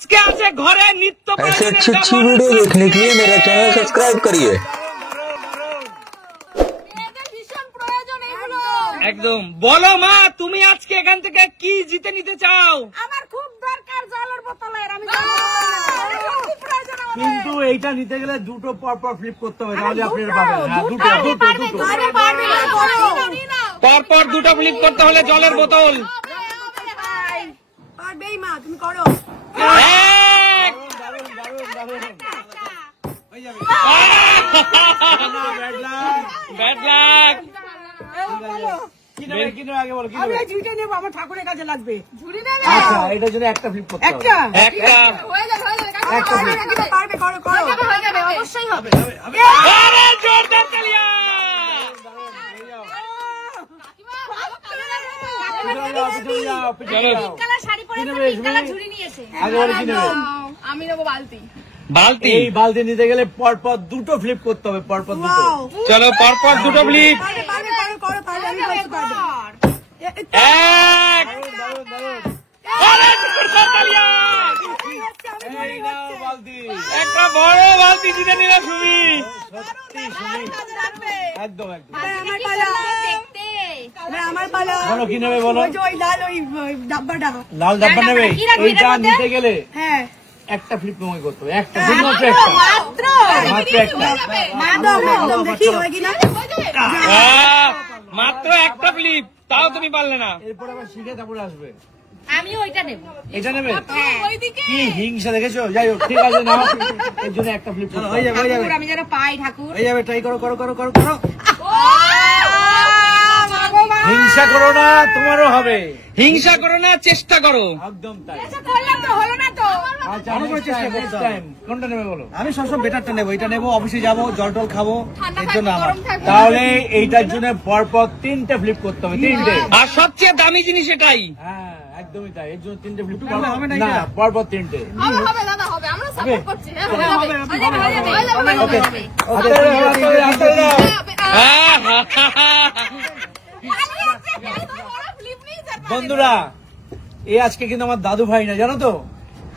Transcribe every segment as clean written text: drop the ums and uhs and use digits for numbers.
আজকে আছে ঘরে নিত্য ऐसे अच्छी अच्छी वीडियो देखने के लिए मेरा चैनल सब्सक्राइब करिए। একদম বলো মা, তুমি আজকে এখান থেকে কি জিতে নিতে চাও? আমার খুব দরকার জলের বোতলের, আমি কিন্তু এইটা নিতে গেলে দুটো পরপর ফ্লিপ করতে হবে, তাহলে আপনি পাবেন। হ্যাঁ, দুটো পরপর দুটো ফ্লিপ করতে হলে জলের বোতল। পারবেই মা, তুমি করো। এক, ব্যাড লাক। আগে বলো, আমি এই ঝুড়িটা নেবো, আমার ঠাকুরের কাছে লাগবে। ঝুড়ি নেবে? আচ্ছা, এটার জন্য একটা ফ্লিপ করতে হবে। একটা হয়ে যাবে, পারবে, করো, হয়ে যাবে, অবশ্যই হবে। আরে জোরদার তালিয়া। আমি নেবো বালতি। বালতি। এই বালতি নিতে গেলে পরপর দুটো ফ্লিপ করতে হবে, পরপর দুটো। চলো পরপর দুটো ফ্লিপ। এক, আরে জোরদার তালিয়া। এই নাও বালতি। একটা বড় বালতি জিতে নিলে তুমি। সত্যি সুমি, একদম একদম। আমার পালা। বলো কি নেবে বলো। ওই লাল ওই ডাব্বাটা। লাল ডাব্বা নেবে? এইটা নিতে গেলে হ্যাঁ, একটা ফ্লিপ তোমায় করতে হবে, একটা, শুধুমাত্র একটা, মাত্র একটা। দেখি হয় কিনা। মাত্র একটা ফ্লিপ, তাও তুমি পারলে না। এরপর আবার শিখে তারপরে আসবে। আমি ওইটা নেব। এটা নেবে? ওইদিকে কি হিংসা দেখেছো? যাই হোক, ঠিক আছে, নাও। এর জন্য একটা ফ্লিপ করতে হয়ে যাবে, হয়ে যাবে, আমি যেন পাই ঠাকুর। হয়ে যাবে। ট্রাই করো, করো, করো, করো, করো। হিংসা করো না, তোমারও হবে। হিংসা করো না, চেষ্টা করো। একদম তাই। করলাম তো, হলো না তো। আচ্ছা, next time কোনটা নেবে বলো? আমি সবসময় বেটারটা নেবো, এটা নেবো, অফিসে যাবো, জল টল খাবো, এর জন্য আমার। তাহলে এইটার জন্য পরপর তিনটে ফ্লিপ করতে হবে, তিনটে। আর সবচেয়ে দামি জিনিস এটাই। হ্যাঁ, একদমই তাই। এর জন্য তিনটে ফ্লিপ করতে হবে না, পরপর তিনটে। হবে দাদা, হবে, আমরা সাপোর্ট করছি। হয়ে যাবে, ওকে, বন্ধুরা, এ আজকে কিন্তু আমার দাদু ভাই না, জানো তো,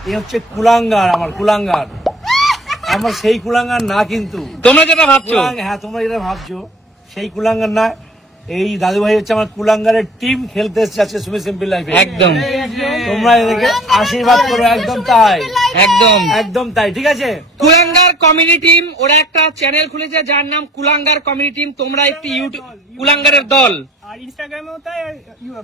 এ হচ্ছে কুলাঙ্গার, আমার কুলাঙ্গার। আমার সেই কুলাঙ্গার না কিন্তু। তোমরা যেটা ভাবছো। হ্যাঁ, তোমরা যেটা ভাবছো সেই কুলাঙ্গার না। এই দাদু ভাই হচ্ছে আমার কুলাঙ্গারের টিম খেলতে এসেছে সুমি সিম্পল লাইফে। একদম। তোমরা এদেরকে আশীর্বাদ করো, একদম তাই, একদম একদম তাই, ঠিক আছে। কুলাঙ্গার কমিউনিটি টিম, ওরা একটা চ্যানেল খুলেছে যার নাম কুলাঙ্গার কমিউনিটি টিম। তোমরা একটি ইউটিউব কুলাঙ্গারের দল, আর ইনস্টাগ্রামেও তাই,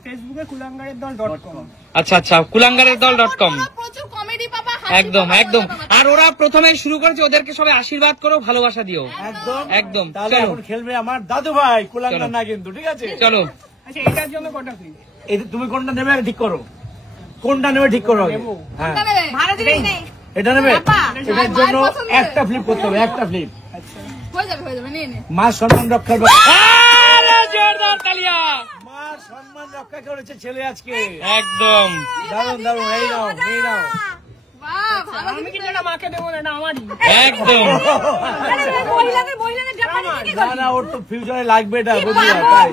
ফেসবুকে কুলাঙ্গারের দল.com। আচ্ছা আচ্ছা, কুলাঙ্গারের দল.com। প্রচুর কমেডি পাবা। একদম একদম। আর ওরা প্রথমে শুরু করেছে, ওদেরকে সবাই আশীর্বাদ করো, ভালোবাসা দিও। একদম একদম। তাহলে চলো এখন খেলবে আমার দাদু ভাই, কুলাঙ্গার চলো। না কিন্তু, ঠিক আছে। চলো। আচ্ছা, এটার জন্য কটা ফ্রি? এই তুমি কোনটা নেবে ঠিক করো, কোনটা নেবে ঠিক করো আগে। হ্যাঁ, ভালো জিনিস নেই। এটা নেবে? বাবা, এটার জন্য একটা ফ্লিপ করতে হবে, একটা ফ্লিপ। হয়ে যাবে, নিয়ে নে। মা সম্মান রক্ষা করবে। আরে জোরদার তালিয়া। মা সম্মান রক্ষা করেছে ছেলে আজকে, একদম। দারুন দারুন। এই নাও, এই নাও। বাহ, ভালো আমি কিন্তু এটা মাকে দেবো না, এটা আমারই। একদম। মহিলাদের ব্যাপারে কি না না, ওর তো ফিউচারে লাগবে এটা, বন্ধুরা, তাই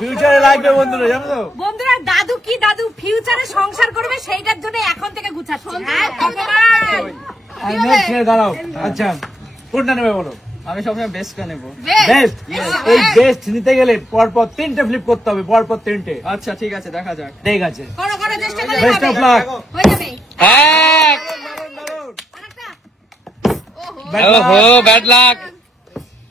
ফিউচারে লাগবে বন্ধুরা, জানো তো। বন্ধুরা, দাদু কি দাদু ফিউচারে সংসার করবে, সেইটার জন্য এখন থেকে গুছাচ্ছে। হ্যাঁ, আর নেক্সট দাঁড়াও। আচ্ছা, কোনটা নেবে বলো? আমি সবসময় বেস্টটা নেবো। বেস্ট। এই বেস্ট নিতে গেলে পরপর তিনটে ফ্লিপ করতে হবে, পরপর তিনটে। আচ্ছা, ঠিক আছে, দেখা যাক। ঠিক আছে, করো চেষ্টা করে বেস্ট অফ লাক। হয়ে যাবে। এক। ওহো, ব্যাড লাক।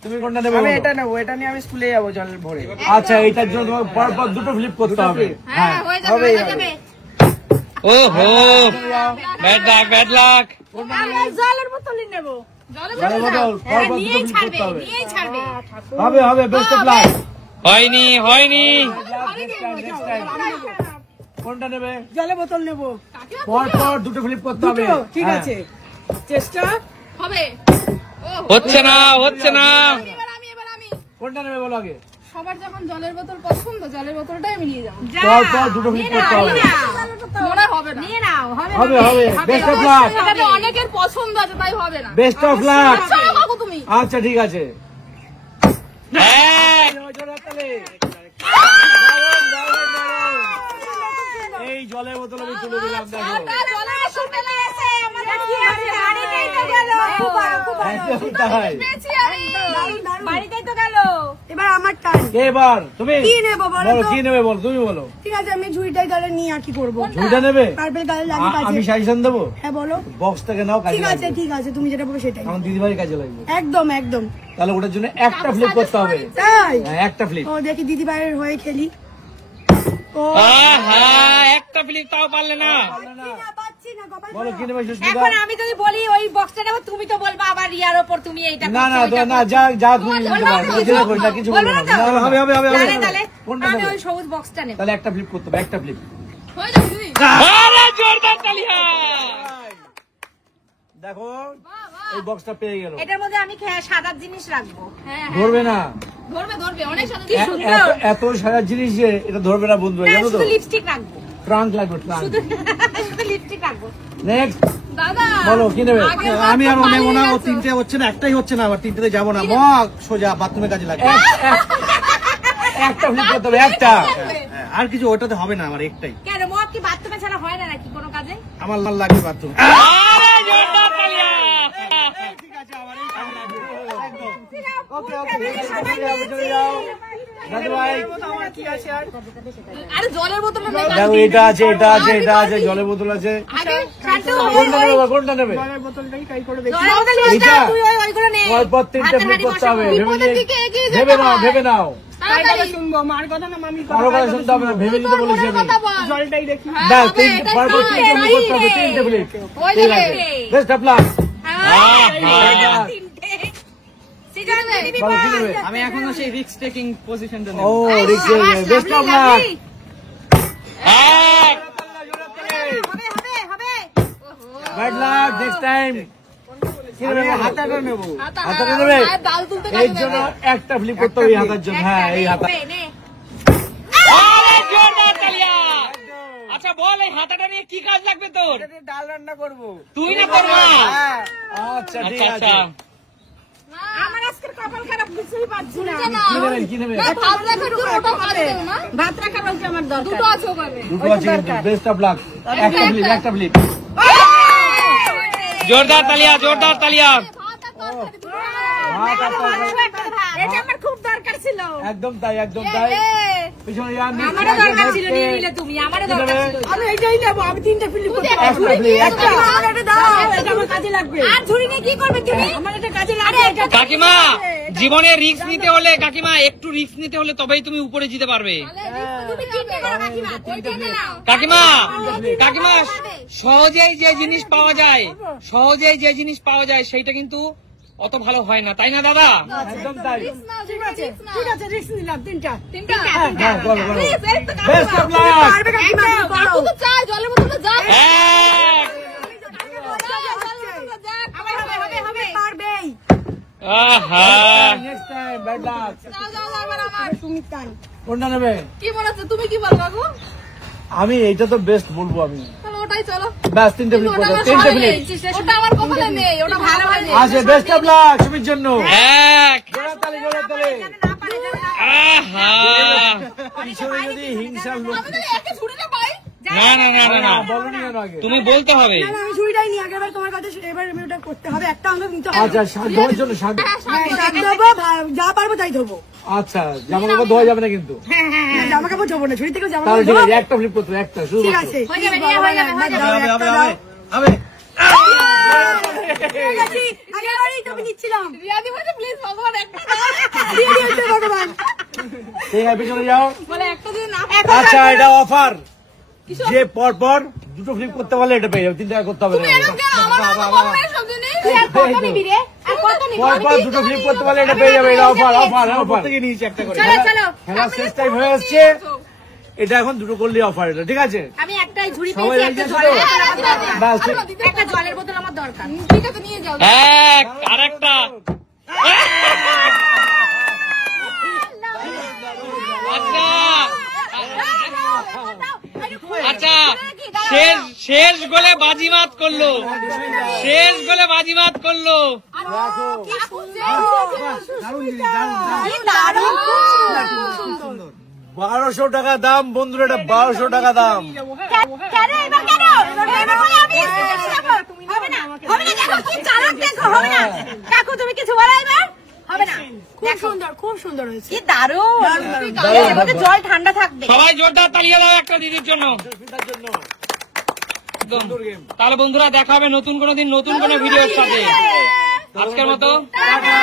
তুমি কোনটা নেবে আমি বলো? এটা নেবো, এটা নিয়ে আমি স্কুলে যাবো জল ভরে। আচ্ছা, এইটার জন্য তোমাকে পরপর দুটো ফ্লিপ করতে হবে। হ্যাঁ, হয়ে যাবে। ওহো, ব্যাড লাক, ব্যাড লাক। আমি জলের বোতলই নেব। জলের জলের বোতল, পরপর দুটো নিয়েই ফ্লিপ ছাড়বে, করতে হবে। নিয়েই ছাড়বে। হবে হবে, বেস্ট অফ লাক। হয়নি হয়নি। কোনটা নেবে? জলের বোতল নেবো। পরপর দুটো ফ্লিপ করতে হবে। ঠিক হ্যাঁ। আছে, চেষ্টা। হবে। হচ্ছে না, হচ্ছে না। এবার আমি। কোনটা নেবে বলো আগে? সবার যখন জলের বোতল পছন্দ, জলের বোতলটাই আমি নিয়ে যাবো। পরপর দুটো ফ্লিপ করতে হবে। মনে হবে না। নিয়ে নাও, হবে। হবে হবে, বেস্ট অফ লাক। এটা তো অনেকের পছন্দ আছে, তাই হবে না। Best of luck. চলো বাবু তুমি। আচ্ছা, ঠিক আছে। এক। এই জলের বোতল আমি তুলে দিলাম, দেখো। জলের বোতল তাই বাড়িতেই তো গেল। এবার আমার টার্ন। এবার তুমি কি নেবো বলো বলো, তো? কি নেবে বলো, তুমি বলো। ঠিক আছে, আমি ঝুড়িটাই তাহলে নিয়ে আর কি করবো? ঝুড়িটা নেবে? পার্পেল কালার লাগে আমি কাছে। সাজেশন দেবো, হ্যাঁ বলো। বক্স থেকে নাও, কাজে ঠিক আছে লাগবে। ঠিক আছে, তুমি যেটা বলবে সেটাই। আমার দিদিভাই কাজে লাগবে। একদম একদম। তাহলে ওটার জন্য একটা ফ্লিপ করতে হবে। তাই? হ্যাঁ, একটা ফ্লিপ। ও দেখি দিদি ভাইয়ের হয়ে খেলি। ও একটা ফ্লিপ তাও পারলে না। পাচ্ছি না, কপাল বলো কি নেবে সুস্মিতা? এখন আমি যদি বলি ওই বক্সটা নেবো, তুমি তো বলবা আবার রিয়ার ওপর তুমি এইটা না না তো না, যা যা তুমি নিতে পারো, তুমি যেটা করবে না, কিছু বলবে না। না, হবে হবে হবে হবে। তাহলে কোনটা আমি নেবে? ওই সবুজ বক্সটা নেবো। তাহলে একটা ফ্লিপ করতে হবে, একটা ফ্লিপ। আরে জোরদার তালিয়া। দেখো এই বক্সটা পেয়ে গেল। এটার মধ্যে আমি সাদা জিনিস রাখবো। ধরবে না, ধরবে অনেক সাথে। কি সুন্দর। এত সারা জিনিস যে এটা ধরবে না বন্ধু, জানো তো? শুধু লিপস্টিক রাখবো, ট্রাঙ্ক লাগবে, ট্রাঙ্ক। শুধু লিপস্টিক রাখবো। নেক্সট দাদা বলো কি নেবে? আমি আর নেবো না, ও তিনটে হচ্ছে না, একটাই হচ্ছে না, আবার তিনটেতে যাবো না, মগ সোজা বাথরুমে কাজে লাগবে। একটা ফ্লিপ করতে হবে, একটা। আর কিছু ওটাতে হবে না, আমার একটাই। কেন মগ কি বাথরুমে ছাড়া হয় না নাকি কোনো কাজে? আমার লাল লাগবে বাথরুম। আরে জোরদার তালিয়া। ঠিক আছে, আমার এই কাজে লাগবে। একদম। ওকে ওকে, চলে যাও। দাদু ভাই কি আছে আর? আরে জলের বোতল দেখো, এটা আছে, এটা আছে, এটা আছে, জলের বোতল আছে। আগে কোনটা নেবে, কোনটা নেবে? জলের বোতলটাই ট্রাই করে দেখি। এইটা? তুই ওইগুলো নে। পরপর তিনটে হাতে ফ্লিপ হাঁড়ি করতে হবে, বসাবো। ভেবে নাও, ভেবে নাও। কার কথা শুনবো, মার কথা না মামির কারো কথা? কথা শুনতে হবে না, ভেবে নিতে বলেছি আমি। জলটাই দেখি। ব্যাস, পরপর তিনটে ফ্লিপ করতে হবে, তিনটে ফ্লিপ। ঠিক আছে, বেস্ট অফ লাক। বলো কি নেবে? আমি এখনো সেই রিস্ক টেকিং পজিশনটা ও রিক্স, best of luck. Bad luck, next time. কি নেবে? হাতাটা নেবো। হাতাটা নেবে? এর জন্য একটা ফ্লিপ করতে হবে, এই হাতার জন্য। হ্যাঁ, এই হাতা। আরে জোরদার তালিয়া। আচ্ছা বল, এই হাতাটা নিয়ে কি কাজ লাগবে তোর? ডাল রান্না করবো। তুই না তোর মা? আচ্ছা ঠিক আচ্ছা আছে। আচ্ছা। আমার আজকের কপাল খারাপ, কিছুই পাচ্ছি না। কি নেবেন, কি নেবেন? ভাত রাখার ওটা আমার দরকার। দুটো আছে ওখানে। দুটো আছে কিন্তু, বেস্ট অফ লাক। একটা ফ্লিপ, একটা ফ্লিপ। জোরদার তালিয়া, জোরদার তালিয়া। এটা আমার খুব দরকার ছিল। একদম তাই, একদম তাই। পিছনে যান, আমারও দরকার ছিল, নিয়ে নিলে তুমি। আমারও দরকার ছিল। আমি এইটাই নেবো, আমি তিনটে ফিলিপ করতে একটা ফ্লিপ, একটা। আমার এটা দাও, এটা আমার কাজে লাগবে। আর ঝুড়ি নিয়ে কি করবে তুমি? আমার এটা কাজে লাগবে। কাকিমা, জীবনে রিস্ক নিতে হলে কাকিমা, একটু রিস্ক নিতে হলে তবেই তুমি উপরে যেতে পারবে। তুমি তিনটে করো কাকিমা, তিনটে নাও। কাকিমা, কাকিমা, সহজেই যে জিনিস পাওয়া যায়, সহজেই যে জিনিস পাওয়া যায় সেইটা কিন্তু অত ভালো হয় না, তাই না দাদা? একদম তাই। ঠিক আছে রিস্ক নিলাম, তিনটা। হ্যাঁ, বলো, বলো। Best of luck. পারবে কাকিমা, তুমি করো। জলের বোতলটা যা। এক। পারবেই। আহা। Next time, bad luck. তুমি টান। কোনটা নেবে? কি মনে হচ্ছে, তুমি কি বলবা গো? আমি এইটা তো বেস্ট বলবো আমি। তাহলে ওটাই চলো। ব্যাস, তিনটে ফ্লিপ করতে হবে, তিনটে ফ্লিপ। ওটা আমার কপালে নেই, ওটা ভালো হয় না। আছে, বেস্ট অফ লাক সুমির জন্য। এক। জোড়া তালি, জোড়া তালি। আহা। পিছনে যদি হিংসার লোক। আমি তাহলে একে ছুড়ে না পাই। না না না না না, বলনি কেন আগে? তুমি বলতে হবে। না, আমি ঝুড়িটাই নিয়ে আগেরবার তোমার কাছে, এবার আমি ওটা করতে হবে, একটা অন্তত নিতে হবে। আচ্ছা, শাক ধোয়ার জন্য শাক। হ্যাঁ, শাক দেবো, যা পারবো তাই দেবো। আচ্ছা, জামা কাপড় ধোয়া যাবে না কিন্তু। না, জামা কাপড় ধোবো না, ঝুড়ি থেকে জামা তাহলে কাপড় ঠিক ধোবো। আছে, একটা ফ্লিপ করতে হবে, একটা শুধু। ঠিক আছে, হয়ে যাবে, হয়ে যাবে, হয়ে যাবে। দাও, একটা দাও। হবে। ঠিক আছে, আগেরবারই তো আমি দিচ্ছিলাম। রিয়াদি বলছে, প্লিজ ভগবান একটা দাও। দিয়ে দিয়েছে ভগবান। ঠিক আছে, পিছনে যাও। বলে একটা দিন না। আচ্ছা, এটা অফার। যে পর পর দুটো ফ্লিপ করতে পারলে এটা পেয়ে যাবে, 3 টাকা করতে হবে না। তুই আর কত নিবি রে? আর কত নিবি? পর পর দুটো ফ্লিপ করতে পারলে এটা পেয়ে যাবে, এটা অফার, অফার, অফার। চলো চলো। খেলা শেষ টাইম হয়ে আসছে, এটা এখন দুটো করলে অফার, এটা ঠিক আছে? আমি একটাই ঝুড়ি সবাই পেয়েছি, একটা রেডি জলের আছো? বোতল আমার দরকার। ব্যাস, ঠিক। একটা জলের বোতল আমার দরকার। ঠিক আছে, নিয়ে যাও। এক। আরেকটা। আচ্ছা আচ্ছা, শেষ শেষ গোলে বাজিমাত করলো, শেষ গোলে বাজিমাত করলো। কি দারুণ, খুব সুন্দর। 1200 টাকা দাম বন্ধুরা, এটা 1200 টাকা দাম। কেন এবার কেন? এবার বলে আমি হবে না, হবে না। কি চালাক দেখো, হবে না। কাকু তুমি কিছু বলাইবে? হবে না। খুব সুন্দর হয়েছে। কি দারুণ। এর মধ্যে জল ঠান্ডা থাকবে। সবাই জোরদার তালিয়া দাও একটা দিদির জন্য। একদম। তাহলে বন্ধুরা দেখা হবে নতুন কোনো দিন নতুন কোনো ভিডিওর সাথে। আজকের মতো টাটা।